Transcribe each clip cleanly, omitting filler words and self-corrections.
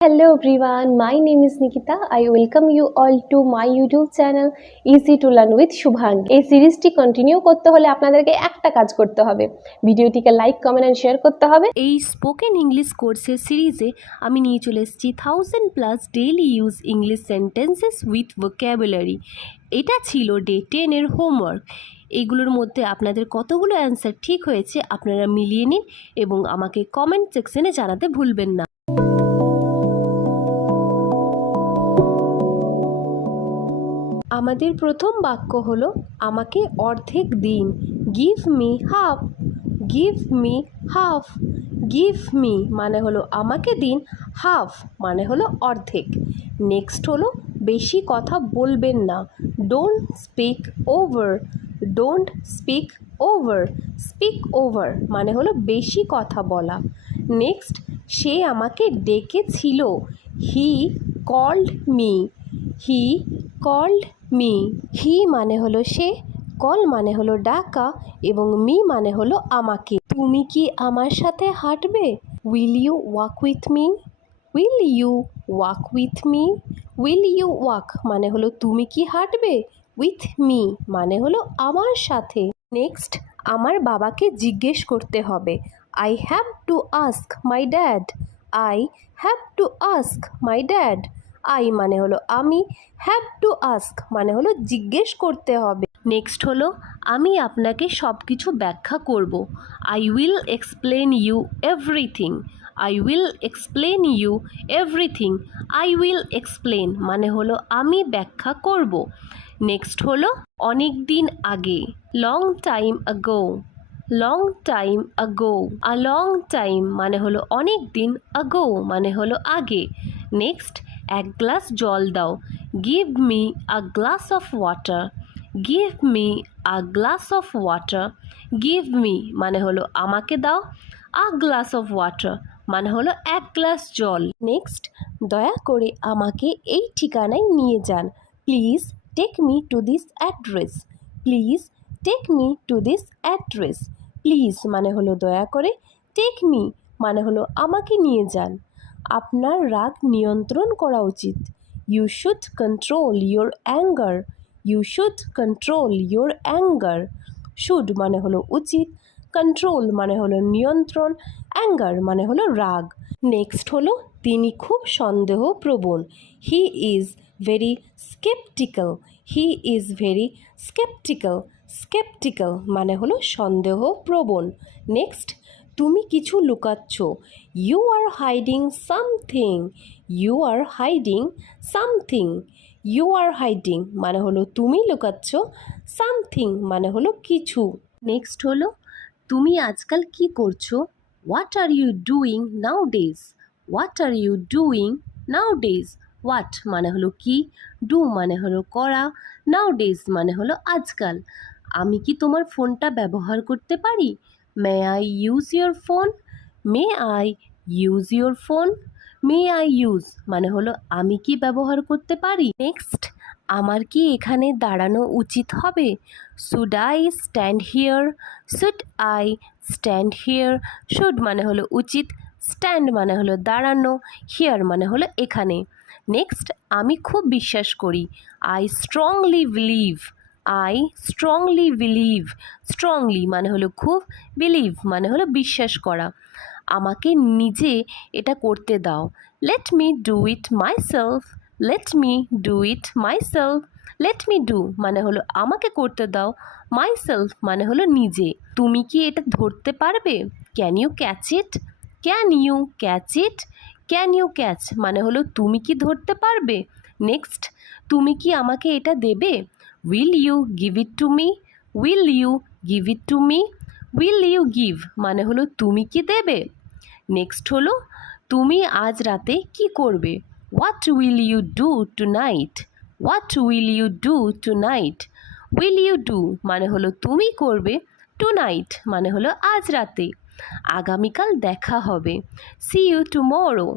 Hello everyone, my name is Nikita. I welcome you all to my YouTube channel Easy to Learn with Shubhangi. এই সিরিজটি continue করতে হলে আপনাদেরকে একটা কাজ করতে হবে, ভিডিওটিকে লাইক কমেন্ট এন্ড শেয়ার করতে হবে। এই স্পোকেন ইংলিশ কোর্সের সিরিজে আমি নিয়ে চলে এসেছি 1000+ daily use English sentences with vocabulary. এটা ছিল ডে 10-এর হোমওয়ার্ক। এইগুলোর মধ্যে আপনাদের কতগুলো অ্যান্সার ঠিক হয়েছে আপনারা মিলিয়ে নিন এবং আমাকে কমেন্ট সেকশনে জানাতে ভুলবেন না। আমাদের প্রথম বাক্য হলো আমাকে অর্ধেক দিন, give me half. Give me half. Give me মানে হলো আমাকে দিন, হাফ মানে হলো অর্ধেক। নেক্সট হলো বেশি কথা বলবেন না, don't speak over. Don't speak over. Speak over মানে হলো বেশি কথা বলা। নেক্সট সে আমাকে ডেকেছিল, he called me. He called me. He মানে হলো সে, কল মানে হলো ডাকা এবং মি মানে হলো আমাকে। তুমি কি আমার সাথে হাঁটবে? Will you walk with me? Will you walk with me? Will you walk মানে হলো তুমি কি হাঁটবে? উইথ মি মানে হলো আমার সাথে। নেক্সট আমার বাবাকে জিজ্ঞেস করতে হবে, I have to ask my dad. I have to ask my dad. I মানে হলো আমি, হ্যাভ টু আস্ক মানে হলো জিজ্ঞেস করতে হবে। নেক্সট হলো আমি আপনাকে সব কিছু ব্যাখ্যা করব, I will explain you everything. I will explain you everything. I will explain মানে হলো আমি ব্যাখ্যা করব। নেক্সট হলো অনেক দিন আগে, লং টাইম আগো। লং টাইম আগো। আ লং টাইম মানে হলো অনেক দিন, আগো মানে হলো আগে। নেক্সট এক গ্লাস জল দাও, give me a glass of water. Give me a glass of water. Give me মানে হলো আমাকে দাও, আ গ্লাস অফ ওয়াটার মানে হলো এক গ্লাস জল। নেক্সট দয়া করে আমাকে এই ঠিকানায় নিয়ে যান, please take me to this address. Please take me to this address. Please মানে হলো দয়া করে, টেক মি মানে হলো আমাকে নিয়ে যান। আপনার রাগ নিয়ন্ত্রণ করা উচিত, you should control your anger. You should control your anger. Should মানে হলো উচিত, কন্ট্রোল মানে হলো নিয়ন্ত্রণ, অ্যাঙ্গার মানে হলো রাগ। নেক্সট হলো তিনি খুব সন্দেহপ্রবণ, he is very sceptical. He is very sceptical. Sceptical মানে হলো সন্দেহপ্রবণ। নেক্সট তুমি কিছু লুকাচ্ছ, you are hiding something. You are hiding something. You are hiding মানে হলো তুমি লুকাচ্ছ, সামথিং মানে হলো কিছু। নেক্সট হলো তুমি আজকাল কি করছো, what are you doing nowadays. What are you doing nowadays. What মানে হলো কি, ডু মানে হলো করা, নাও ডেজ মানে হলো আজকাল। আমি কি তোমার ফোনটা ব্যবহার করতে পারি, may I use your phone. May I use your phone. May I use মানে হলো আমি কি ব্যবহার করতে পারি। নেক্সট আমার কি এখানে দাঁড়ানো উচিত হবে, should I stand here. Should I stand here. Should মানে হলো উচিত, স্ট্যান্ড মানে হলো দাঁড়ানো, হিয়ার মানে হলো এখানে। নেক্সট আমি খুব বিশ্বাস করি, I strongly believe. I strongly believe. Strongly মানে হলো খুব, বিলিভ মানে হলো বিশ্বাস করা। আমাকে নিজে এটা করতে দাও, let me do it myself. Let me do it myself. Let me do মানে হলো আমাকে করতে দাও, মাইসেলফ মানে হলো নিজে। তুমি কি এটা ধরতে পারবে, can you catch it. Can you catch it. Can you catch মানে হলো তুমি কি ধরতে পারবে। নেক্সট তুমি কি আমাকে এটা দেবে, will you give it to me. Will you give it to me. Will you give মানে হলো তুমি কি দেবে। নেক্সট হলো তুমি আজ রাতে কি করবে, what will you do tonight. What will you do tonight. Will you do মানে হলো তুমি করবে, টু নাইট মানে হলো আজ রাতে। আগামীকাল দেখা হবে, see you tomorrow.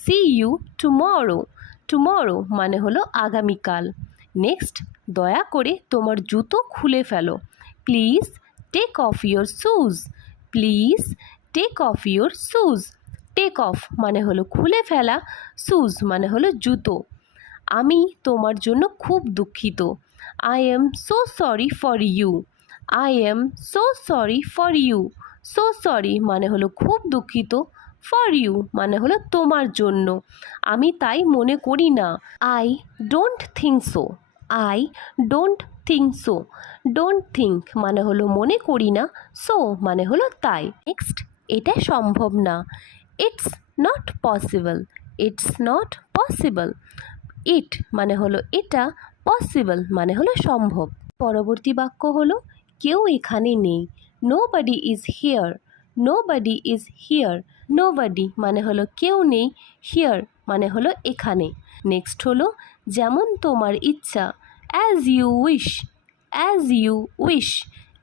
See you tomorrow. Tomorrow মানে হলো আগামীকাল। নেক্সট দয়া করে তোমার জুতো খুলে ফেলো, please take off your shoes. Please take off your shoes. Take off মানে হলো খুলে ফেলা, শুজ মানে হলো জুতো। আমি তোমার জন্য খুব দুঃখিত, I am so sorry for you, I am so sorry for you. So sorry মানে হলো খুব দুঃখিত, ফর ইউ মানে হলো তোমার জন্য, আমি তাই মনে করি না, I don't think so, I don't think so. Don't think মানে হলো মনে করি না, সো মানে হলো তাই। নেক্সট, এটা সম্ভব না, it's not possible, it's not possible. It মানে হলো এটা, পসিবল মানে হলো সম্ভব। পরবর্তী বাক্য হলো কেউ এখানে নেই, nobody is here, nobody is here. Nobody মানে হলো কেউ নেই, হিয়ার মানে হলো এখানে। নেক্সট হলো যেমন তোমার ইচ্ছা, as you wish, as you wish.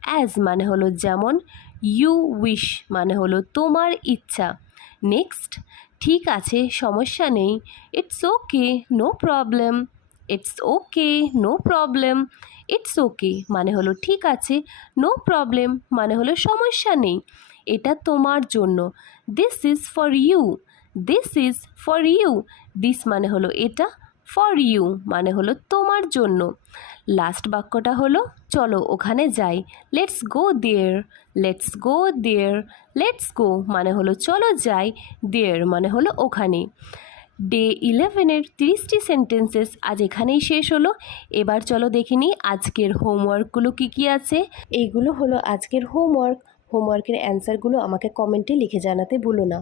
As মানে হলো যেমন, ইউ উইশ মানে হলো তোমার ইচ্ছা। নেক্সট, ঠিক আছে সমস্যা নেই, it's okay no problem, it's okay no problem. It's okay মানে হলো ঠিক আছে, নো প্রবলেম মানে হলো সমস্যা নেই, এটা তোমার জন্য। This is for you, this is for you. This মানে হলো এটা, ফর ইউ মানে হলো তোমার জন্য। লাস্ট বাক্যটা হলো চলো ওখানে যাই, let's go there, let's go there. Let's go মানে হলো চলো যাই, দেয়ার মানে হলো ওখানে। ডে 11-এর 30টি সেন্টেন্সেস আজ এখানেই শেষ হলো। এবার চলো দেখে নিই আজকের হোমওয়ার্কগুলো কী কী আছে। এইগুলো হলো আজকের হোমওয়ার্কের অ্যান্সারগুলো আমাকে কমেন্টে লিখে জানাতে ভুলো না।